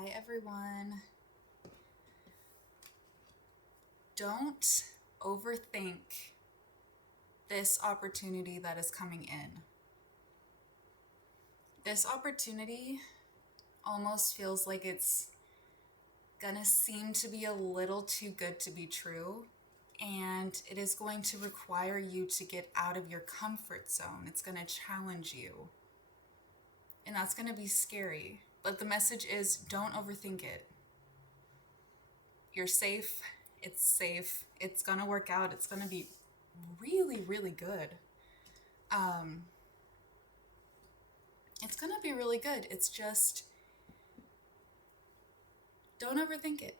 Hi everyone. Don't overthink this opportunity that is coming in. This opportunity almost feels like it's gonna seem to be a little too good to be true, and it is going to require you to get out of your comfort zone. It's gonna challenge you, and that's gonna be scary. But the message is, don't overthink it. You're safe. It's safe. It's gonna work out. It's gonna be really, really good. It's gonna be really good. It's just, don't overthink it.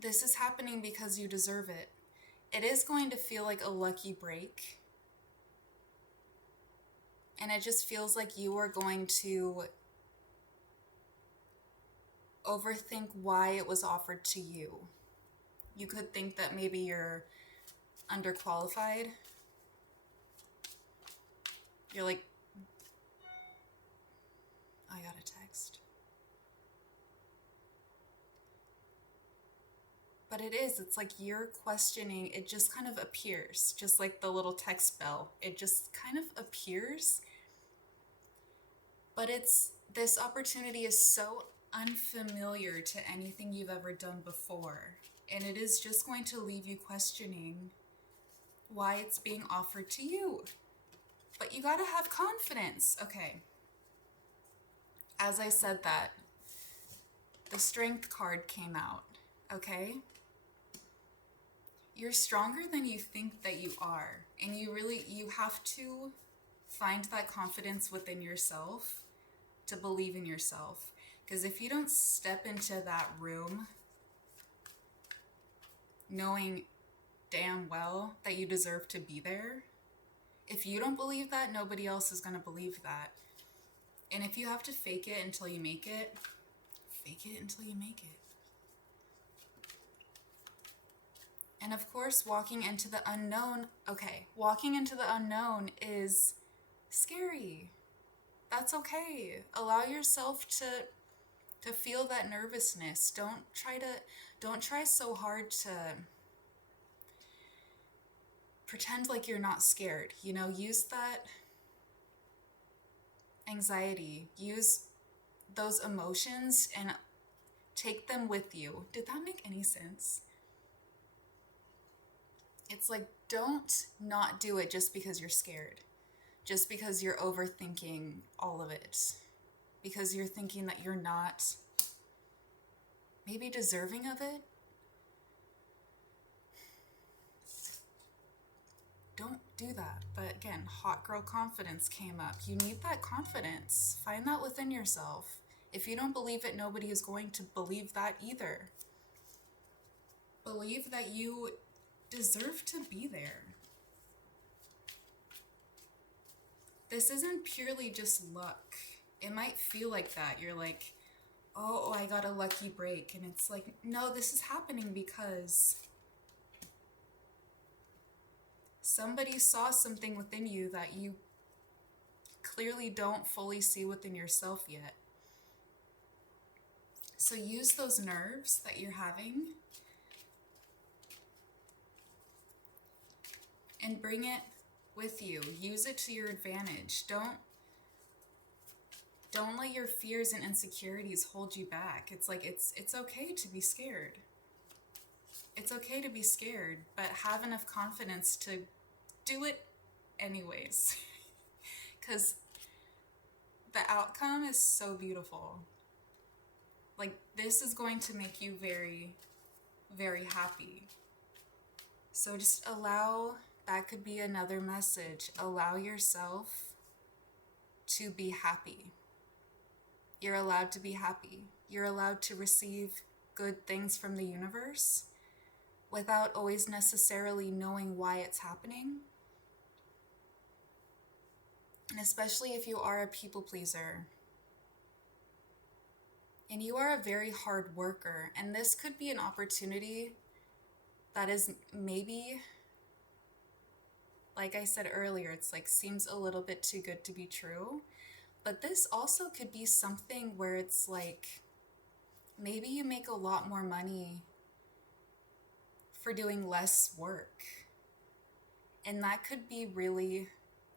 This is happening because you deserve it. It is going to feel like a lucky break. And it just feels like you are going to overthink why it was offered to you. You could think that maybe you're underqualified. You're like, I got a text. But it's like you're questioning, it just kind of appears, just like the little text bell. It just kind of appears. But this opportunity is so unfamiliar to anything you've ever done before. And it is just going to leave you questioning why it's being offered to you. But you gotta have confidence. Okay. As I said that, the Strength card came out. Okay? You're stronger than you think that you are. And you have to find that confidence within yourself to believe in yourself. Because if you don't step into that room knowing damn well that you deserve to be there, if you don't believe that, nobody else is going to believe that. And if you have to fake it until you make it, fake it until you make it. And of course, walking into the unknown, walking into the unknown is scary. That's okay. Allow yourself to feel that nervousness. Don't try so hard to pretend like you're not scared. Use that anxiety, use those emotions and take them with you. Did that make any sense? It's like, don't not do it just because you're scared. Just because you're overthinking all of it. Because you're thinking that you're not maybe deserving of it. Don't do that. But again, hot girl confidence came up. You need that confidence. Find that within yourself. If you don't believe it, nobody is going to believe that either. Believe that you deserve to be there. This isn't purely just luck. It might feel like that. You're like, oh, I got a lucky break. And it's like, no, this is happening because somebody saw something within you that you clearly don't fully see within yourself yet. So use those nerves that you're having and bring it with you. Use it to your advantage. Don't let your fears and insecurities hold you back. It's like, it's okay to be scared. It's okay to be scared, but have enough confidence to do it anyways. Because the outcome is so beautiful. Like, this is going to make you very, very happy. So just that could be another message. Allow yourself to be happy. You're allowed to be happy. You're allowed to receive good things from the universe without always necessarily knowing why it's happening. And especially if you are a people pleaser and you are a very hard worker, and this could be an opportunity that is maybe, like I said earlier, it's like seems a little bit too good to be true. But this also could be something where it's like maybe you make a lot more money for doing less work. And that could be really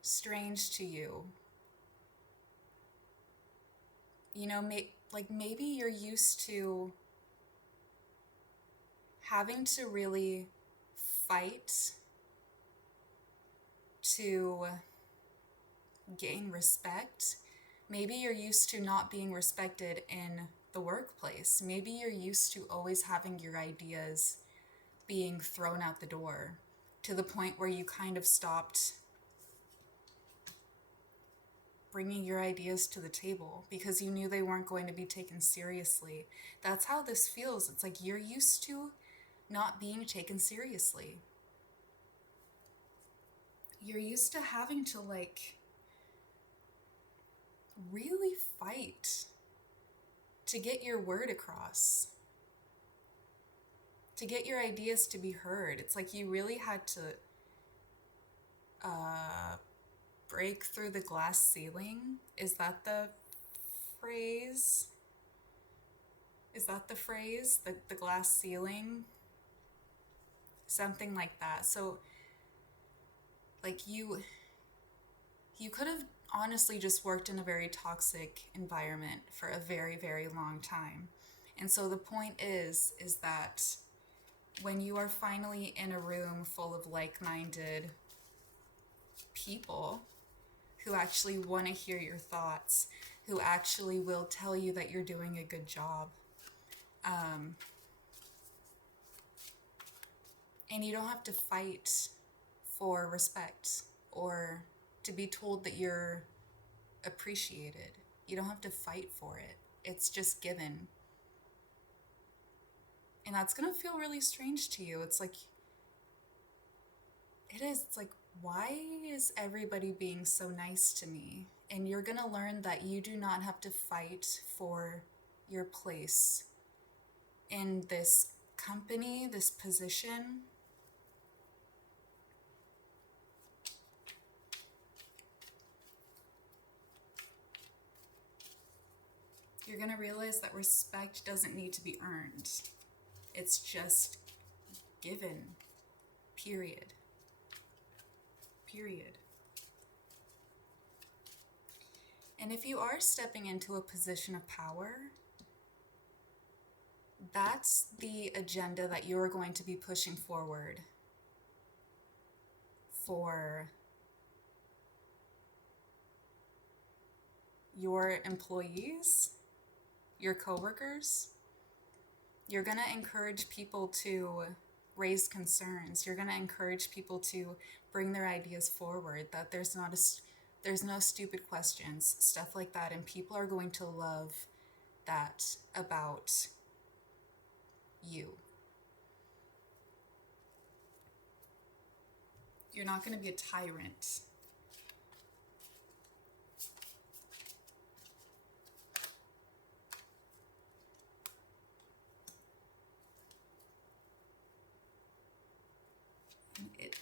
strange to you. You know, like maybe you're used to having to really fight to gain respect. Maybe you're used to not being respected in the workplace. Maybe you're used to always having your ideas being thrown out the door to the point where you kind of stopped bringing your ideas to the table because you knew they weren't going to be taken seriously. That's how this feels. It's like you're used to not being taken seriously. You're used to having to like really fight to get your word across, to get your ideas to be heard. It's like you really had to break through the glass ceiling. Is that the phrase? Is that the phrase? The glass ceiling? Something like that. So, like you could have honestly just worked in a very toxic environment for a very, very long time. And so the point is that when you are finally in a room full of like-minded people who actually want to hear your thoughts, who actually will tell you that you're doing a good job, and you don't have to fight for respect or to be told that you're appreciated. You don't have to fight for it. It's just given. And that's going to feel really strange to you. It's like, it is. It's like, why is everybody being so nice to me? And you're going to learn that you do not have to fight for your place in this company, this position. You're going to realize that respect doesn't need to be earned. It's just given. Period. Period. And if you are stepping into a position of power, that's the agenda that you're going to be pushing forward for your employees, your coworkers. You're going to encourage people to raise concerns. You're going to encourage people to bring their ideas forward, that there's no stupid questions, stuff like that. And people are going to love that about you. You're not going to be a tyrant.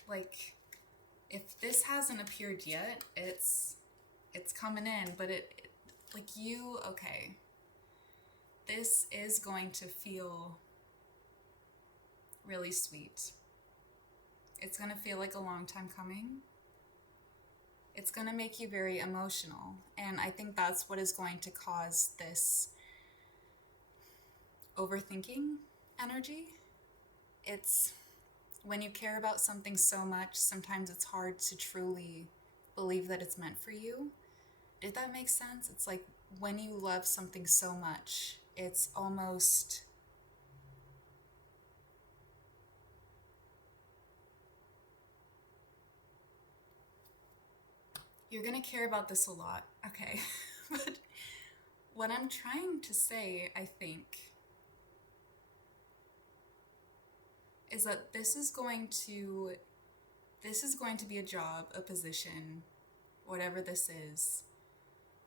Like, if this hasn't appeared yet, it's coming in, but okay, this is going to feel really sweet. It's going to feel like a long time coming. It's going to make you very emotional, and I think that's what is going to cause this overthinking energy. It's when you care about something so much, sometimes it's hard to truly believe that it's meant for you. Did that make sense? It's like when you love something so much, it's almost you're gonna care about this a lot, okay? But what I'm trying to say, I think, is that this is going to be a job, a position, whatever this is,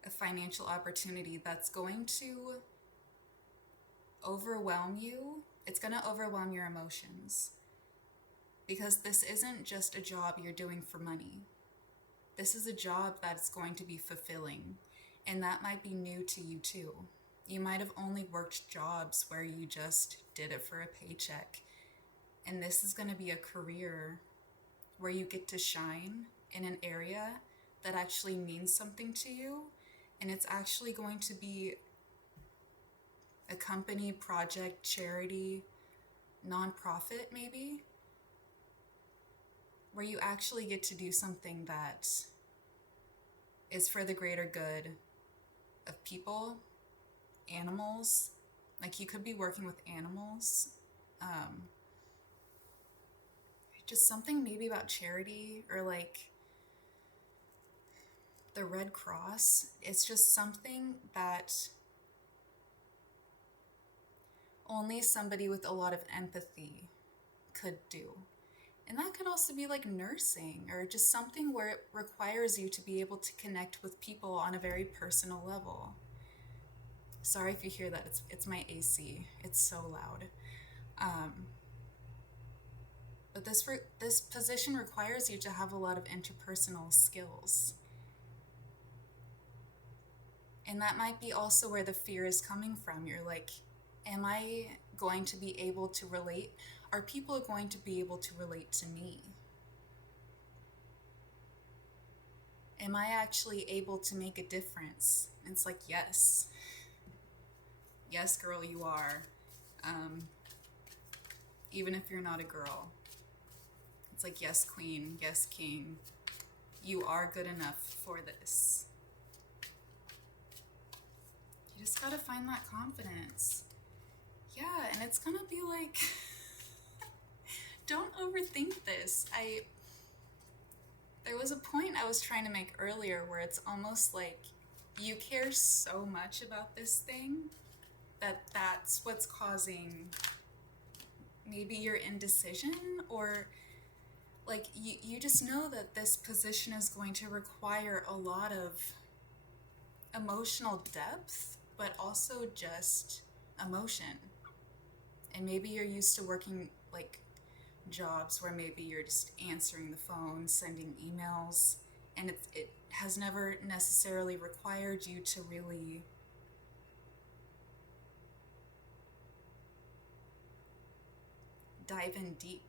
a financial opportunity that's going to overwhelm you. It's going to overwhelm your emotions, because this isn't just a job you're doing for money. This is a job that's going to be fulfilling, and that might be new to you too. You might have only worked jobs where you just did it for a paycheck. And this is going to be a career where you get to shine in an area that actually means something to you. And it's actually going to be a company, project, charity, nonprofit, maybe, where you actually get to do something that is for the greater good of people, animals. Like, you could be working with animals. Just something maybe about charity, or like the Red Cross. It's just something that only somebody with a lot of empathy could do. And that could also be like nursing, or just something where it requires you to be able to connect with people on a very personal level. Sorry if you hear that, it's my AC. It's so loud. But this position requires you to have a lot of interpersonal skills. And that might be also where the fear is coming from. You're like, am I going to be able to relate? Are people going to be able to relate to me? Am I actually able to make a difference? And it's like, yes. Yes, girl, you are. Even if you're not a girl. It's like, yes, queen, yes, king. You are good enough for this. You just gotta find that confidence. Yeah, and it's gonna be like, don't overthink this. There was a point I was trying to make earlier where it's almost like you care so much about this thing that that's what's causing maybe your indecision, or like you just know that this position is going to require a lot of emotional depth, but also just emotion. And maybe you're used to working like jobs where maybe you're just answering the phone, sending emails, and it has never necessarily required you to really dive in deep.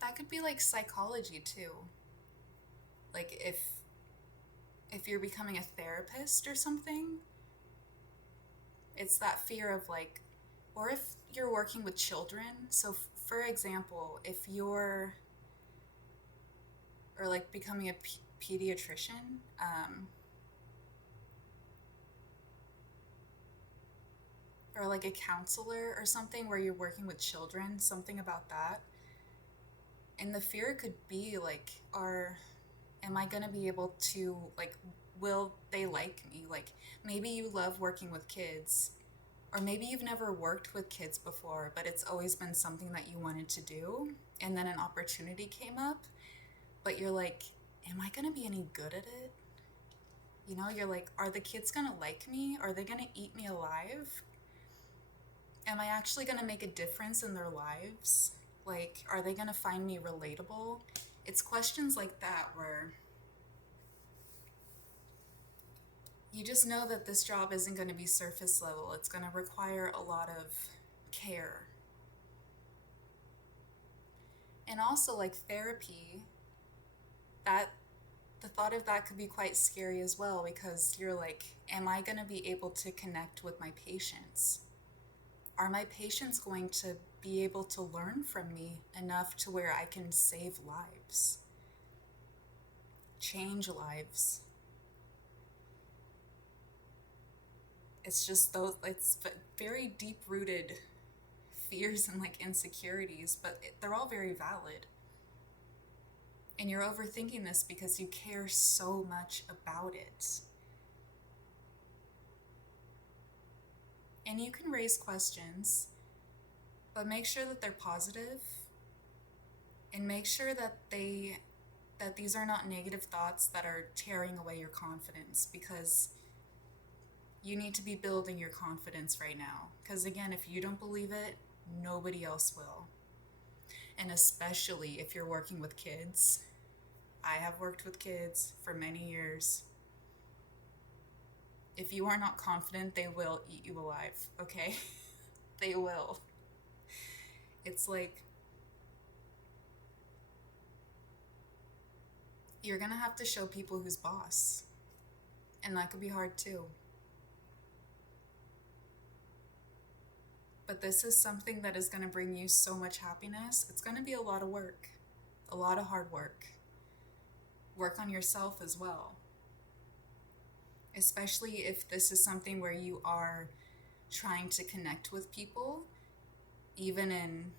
That could be like psychology too. Like if you're becoming a therapist or something, it's that fear of like, or if you're working with children. So for example, if you're, or like becoming a pediatrician, or like a counselor or something where you're working with children, something about that. And the fear could be like, am I gonna be able to, like, will they like me? Like, maybe you love working with kids, or maybe you've never worked with kids before, but it's always been something that you wanted to do, and then an opportunity came up, but you're like, am I gonna be any good at it? You know, you're like, are the kids gonna like me? Are they gonna eat me alive? Am I actually gonna make a difference in their lives? Like, are they gonna find me relatable? It's questions like that where you just know that this job isn't going to be surface level. It's going to require a lot of care. And also, like therapy, that the thought of that could be quite scary as well, because you're like, am I going to be able to connect with my patients? Are my patients going to be able to learn from me enough to where I can save lives, change lives? It's just those, it's very deep-rooted fears and like insecurities, but they're all very valid. And you're overthinking this because you care so much about it. And you can raise questions, but make sure that they're positive, and make sure that these are not negative thoughts that are tearing away your confidence, because you need to be building your confidence right now. Because again, if you don't believe it, nobody else will. And especially if you're working with kids. I have worked with kids for many years. If you are not confident, they will eat you alive, okay? They will. It's like you're gonna have to show people who's boss. And that could be hard too. But this is something that is gonna bring you so much happiness. It's gonna be a lot of work, a lot of hard work. Work on yourself as well. Especially if this is something where you are trying to connect with people, even in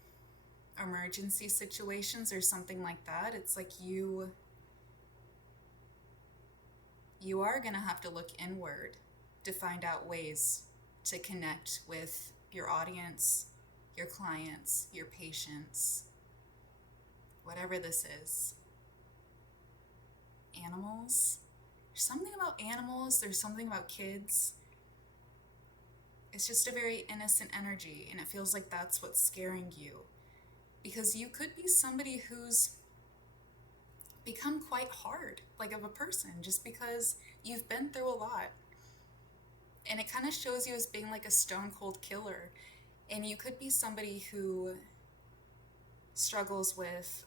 emergency situations or something like that. It's like you are going to have to look inward to find out ways to connect with your audience, your clients, your patients, whatever this is. Animals. There's something about animals, there's something about kids. It's just a very innocent energy, and it feels like that's what's scaring you. Because you could be somebody who's become quite hard, like of a person, just because you've been through a lot. And it kind of shows you as being like a stone cold killer. And you could be somebody who struggles with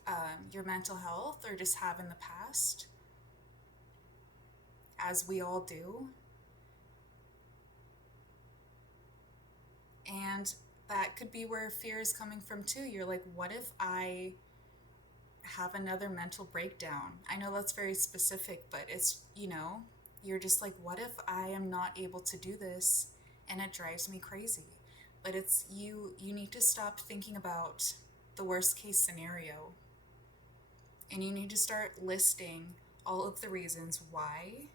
your mental health or just have in the past, as we all do. And that could be where fear is coming from too. You're like, what if I have another mental breakdown? I know that's very specific, but it's, you're just like, what if I am not able to do this and it drives me crazy? But it's you need to stop thinking about the worst case scenario. And you need to start listing all of the reasons why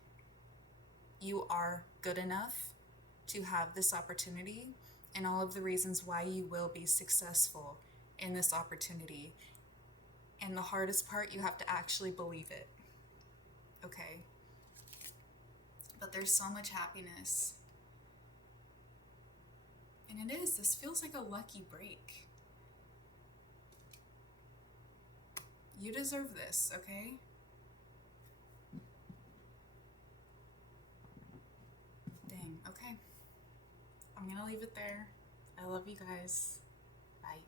you are good enough to have this opportunity, and all of the reasons why you will be successful in this opportunity. And the hardest part, you have to actually believe it. Okay? But there's so much happiness. And this feels like a lucky break. You deserve this, okay? Dang, okay. I'm gonna leave it there. I love you guys. Bye.